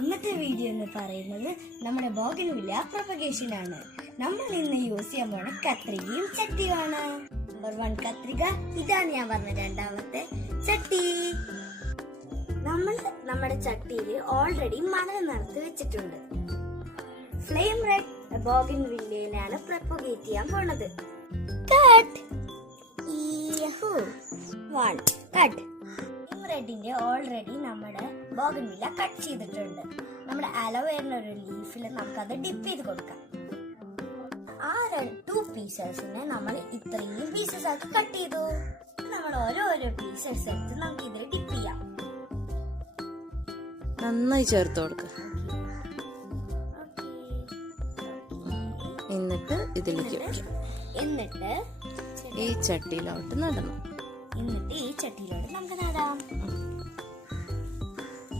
ഇന്നത്തെ വീഡിയോ എന്ന് പറയുന്നത് നമ്മുടെ ബോഗൻവില്ല പ്രൊപ്പഗേഷൻ ആണ്. നമ്മൾ ഇന്ന് യൂസ് ചെയ്യാൻ പോണ കത്രികയും ചട്ടിയുമാണ്. നമ്പർ 1 കത്രിക, ഇതാണ് ഞാൻ പറഞ്ഞ രണ്ടാമത്തെ ചട്ടി. നമ്മൾ നമ്മുടെ ചട്ടിയിൽ ഓൾറെഡി മണൽ നിറത്ത് വെച്ചിട്ടുണ്ട്. ഫ്ലെയിം റെഡ് ബോഗൻവില്ലയിലാണ് പ്രൊപ്പഗേറ്റ് ചെയ്യാൻ പോണത്. കട്ട് കട്ട് റെഡിന്റെ ഓൾറെഡി നമ്മുടെ ബോഗൻവില്ല കട്ട് ചെയ്തിട്ടുണ്ട്. നമ്മുടെ അലോവേറിന്റെ ഒരു ലീഫിൽ നമുക്കത് ഡിപ്പ് ചെയ്ത് കൊടുക്കാം. ആ 2 പീസസിനെ നമ്മൾ ഇത്രയും പീസസ് ആക്കി കട്ട് ചെയ്തു. നമ്മൾ ഓരോരോ പീസസ് എടുത്ത് നമുക്ക് ഇതിൽ ഡിപ്പ് ചെയ്യാം. നന്നായി ചേർത്ത് കൊടുക്ക. എന്നിട്ട് ഇതിലേക്ക് എന്നിട്ട് ഈ ചട്ടിയിലോട്ട് നടണം. എന്നിട്ട് ഈ ചട്ടിയിലോട്ട് നമുക്ക് നടാം.